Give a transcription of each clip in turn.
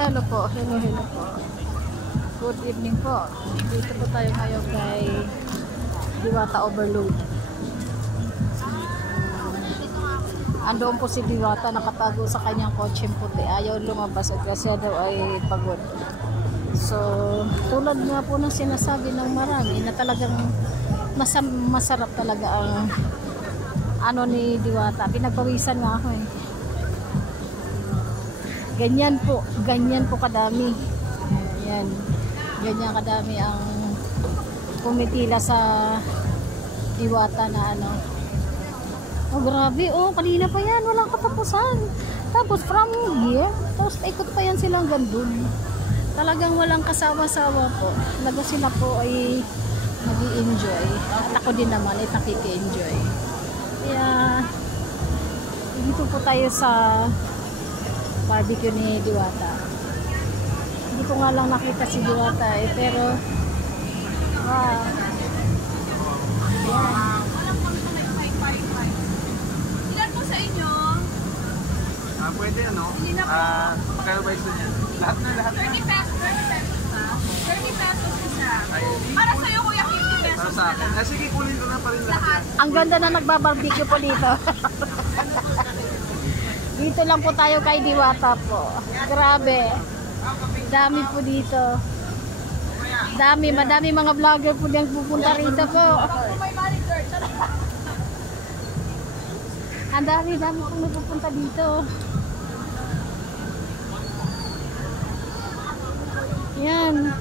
Hello po, hello po. Good evening po. Dito po tayo ngayon kay Diwata Overload. Andoon po si Diwata, nakatago sa kanyang kotseng puti. Ayaw lumabas at kasi daw ay pagod. So, tulad nga po ng sinasabi ng marami na talagang masarap talaga ang ano ni Diwata. Pinagpawisan nga ako eh. Ganyan po kadami. Ayan. Ganyan kadami ang kumitila sa Diwata na ano. Oh, grabe. Oh, kanina pa yan. Walang katapusan. Tapos from here, tapos ikot pa yan silang gandun. Talagang walang kasawa-sawa po. Talaga sila po ay nag-i-enjoy. At ako din naman ay nakiki-enjoy. Kaya, dito po tayo sa barbecue ni Diwata. Hindi ko nga lang nakita si Diwata eh, pero wow. Ayan. Ilan po sa inyo? Pwede ano? Magkano ba isa niya? Lahat na lahat. 30 pesos na. 30 pesos isa. Para sa'yo kuya, 50 pesos Para sa akin. Sige, kunin ko na pa rin lahat. Ang ganda na nagbabarbecue po dito. Dito lang po tayo kay Diwata po. Grabe. Dami po dito. Madami mga vlogger po diyang pupunta rito po. Ang dami po napupunta dito. Yan.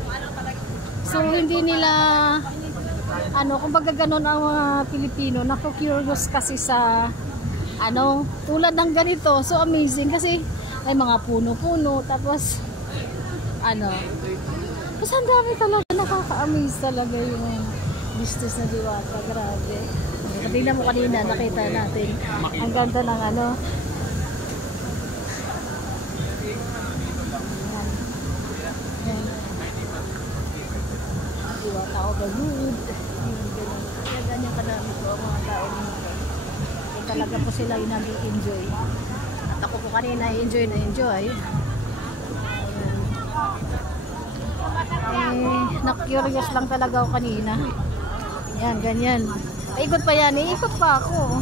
So hindi nila kumbaga ganun ang mga Pilipino, naku-curious kasi sa tulad ng ganito, so amazing kasi ay mga puno-puno, tapos mas ang dami talaga, nakaka-amaze talaga yung business na Diwata, grabe. Tingnan mo kanina, nakita natin ang ganda ng Diwata Overload. Kaya ganyan kadami po ang mga tao dito. Talaga po sila yung nag-enjoy. At ako po kanina enjoy. Na-curious lang talaga ako kanina. Yan, ganyan. Ikot pa yan. Ikot pa ako.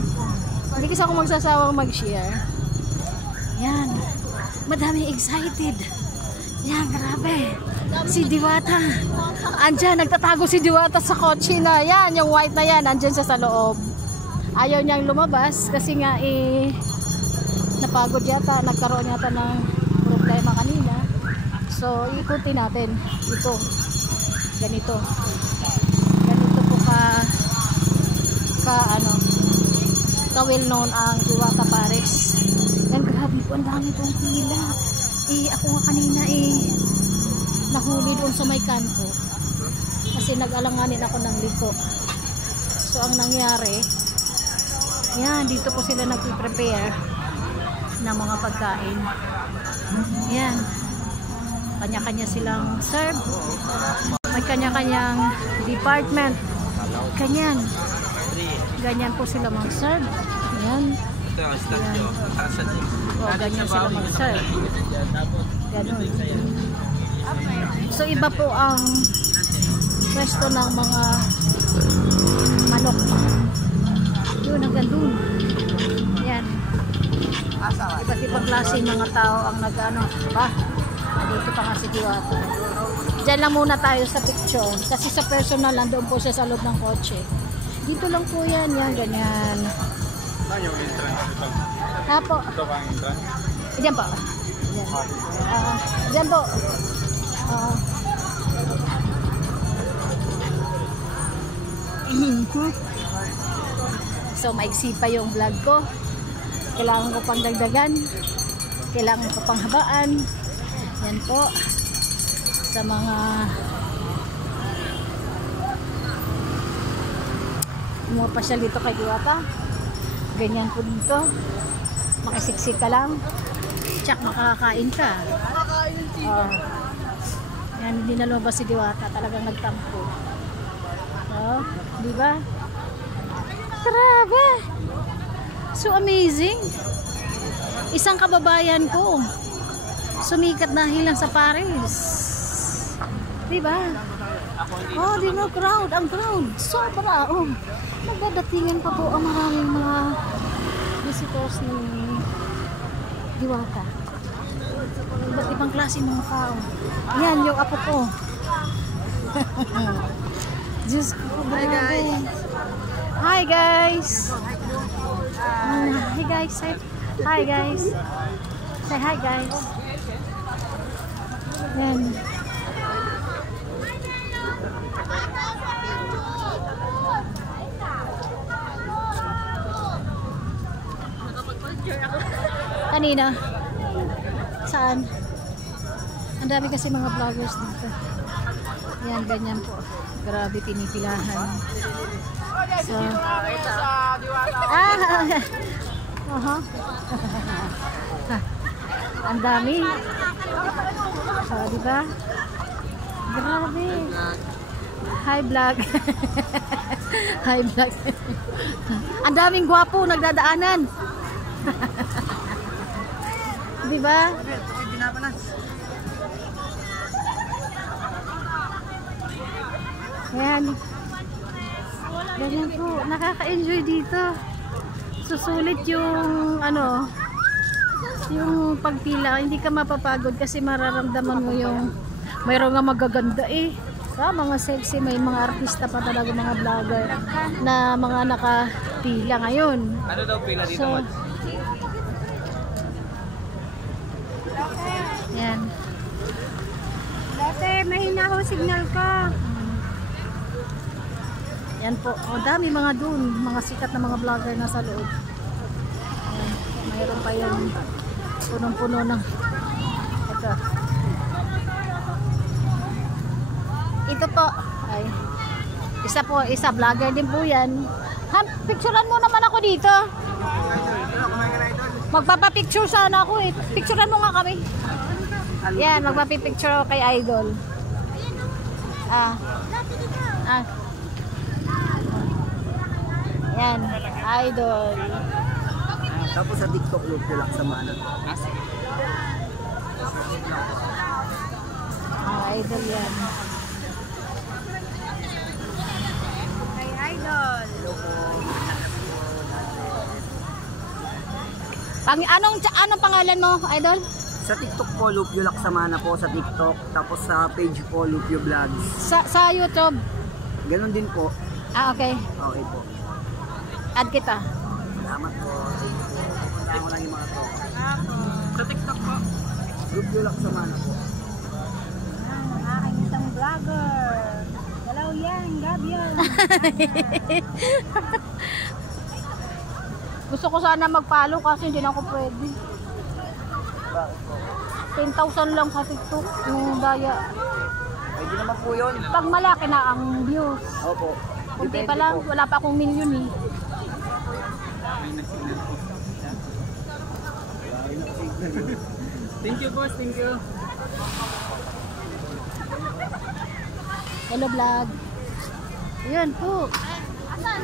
Hindi kasi ako magsasawang mag-share. Yan. Madami excited. Yan, grabe. Si Diwata. Andyan, nagtatago si Diwata sa kotse na. Yan, yung white na yan. Andyan siya sa loob. Ayaw niyang lumabas kasi nga napagod yata, nagkaroon yata ng problema kanina. So ikutin natin ito. Ganito po ka well known ang Diwata Pares. Yan, grabe po, ang dami pong pila. Ako nga kanina nahuli doon sa may kanto kasi nag-alanganin ako ng liko. So ang nangyari, yan, dito po sila nag-prepare ng mga pagkain. Yan. Kanya-kanya silang serve. May kanya-kanyang department. Ganyan. Ganyan po sila mag-serve. Yan. Yan. O, ganyan sila mag-serve. Ganun. So, iba po ang pwesto ng mga manok. Yun, hanggang dun. Yan. Iba't ibang klase mga tao ang dito pa nga si Diwata. Diyan lang muna tayo sa picture. Kasi sa personal, nandoon po siya sa loob ng kotse. Dito lang po yan. Yan, ganyan. Ano yung entrance ito? Po. Ito ba ang entrance? Diyan po. Diyan po. So maiksi pa yung vlog ko. Kailangan ko pang dagdagan. Kailangan ko pang habaan. Yan po. Sa mga pasyal dito kay Diwata. Ganyan po dito. Makisiksik ka lang. Tsak, makakain ka. Yan, hindi na lumabas si Diwata. Talagang nagtampo. Diba? Grabe! So amazing! Isang kababayan ko sumikat dahil lang sa Paris. Diba? Oh, di ba crowd? Ang crowd. Sobra. Oh. Magdadatingan pa po ang maraming mga visitors ni Diwata. Iba't ibang klase mga tao. Yan, yung apo ko. Diyos ko, grabe. Hi guys! Hi guys! Hi guys! Say hi guys! Yan. Kanina? Saan? Ang dami kasi mga vloggers dito. Yan, ganyan po. Grabe, pinipilahan. So, ang dami. So, diba? Grabe. Hi vlog. Hi vlog. Ang daming gwapo nagdadaanan. Diba? Ayan. Ganyan po. Nakaka-enjoy dito. Susulit yung ano, yung pagpila. Hindi ka mapapagod kasi mararamdaman mo yung mayroong nga magaganda eh. Mga sexy, may mga artista pa talaga, mga vlogger na mga nakapila ngayon. Ano daw pila dito? So, yan. Dati, mahina ho signal ko. Yan po. O, dami mga dun. Mga sikat na mga vlogger na sa loob. Ayan. Mayroon pa yung punong-puno ng ito. Ito po. Ay. Isa po. Isa vlogger din po yan. Ha, picturean mo naman ako dito. Magpapapicture sana ako eh. Picturean mo nga kami. Yan. Magpapipicture ako kay Idol. Yan, Idol. Tapos sa TikTok loop ko lang sa mana. Idol yan. Kay Idol. Anong pangalan mo, Idol? Sa TikTok po, Lupyo Laksamana po sa TikTok. Tapos sa page po, Lupyo Vlogs. Sa YouTube? Ganon din po. Okay. Okay po. Add kita. Salamat po. Punta ko lang yung mga to. Sa TikTok po. Lupyo Laksamana po. Ang aking isang vlogger. Dalaw yan, Gabion. Gusto ko sana mag-follow kasi hindi na ako pwede. 10,000 lang sa TikTok. Yung daya. Pwede naman po yun. Pag malaki na ang views. Opo. Kunti pa lang. Wala pa akong million eh. Thank you boss, thank you. Hello vlog. Yun po.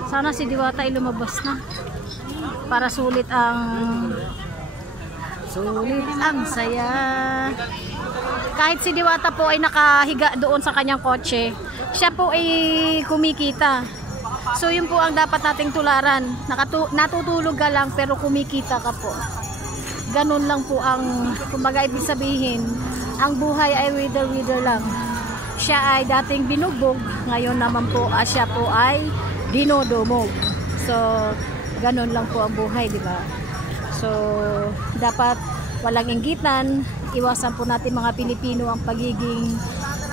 Sana si Diwata ay lumabas na. Para sulit ang saya. Kahit si Diwata po ay nakahiga doon sa kanyang kotse, siya po ay kumikita. So yun po ang dapat nating tularan. Natutulog ka lang pero kumikita ka po. Ganun lang po ang, kumbaga ibig sabihin, ang buhay ay wither lang. Siya ay dating binugbog, ngayon naman po siya po ay dinodumog. So ganun lang po ang buhay, di ba? So dapat walang inggitan, iwasan po natin mga Pilipino ang pagiging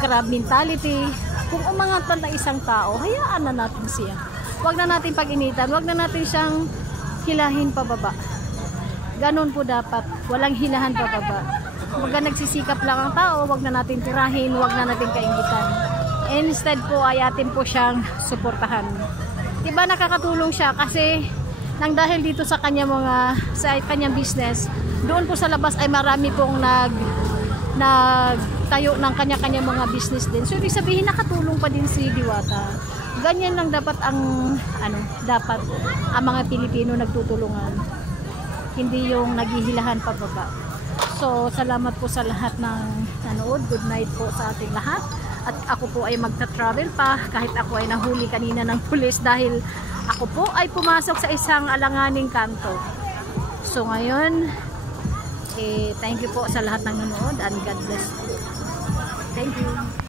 crab mentality. Kung umangat na isang tao, hayaan na natin siya. Huwag na natin pag-initan, huwag na natin siyang hilahin pababa. Ganon po dapat, walang hilahan pababa. Huwag na nagsisikap lang ang tao, huwag na natin tirahin, huwag na natin kaingitan. Instead po ay atin po siyang suportahan. Diba nakakatulong siya kasi nang dahil dito sa kanyang business, doon po sa labas ay marami pong nagtayo ng kanya-kanya mga business din. So ibig sabihin nakatulong pa din si Diwata. Ganyan lang dapat ang mga Pilipino nagtutulungan. Hindi yung naghihilahan pababa. So, salamat po sa lahat ng nanood. Good night po sa ating lahat. At ako po ay magta-travel pa kahit ako ay nahuli kanina ng pulis dahil ako po ay pumasok sa isang alanganing kanto. So, ngayon, thank you po sa lahat ng nanood and God bless you. Thank you.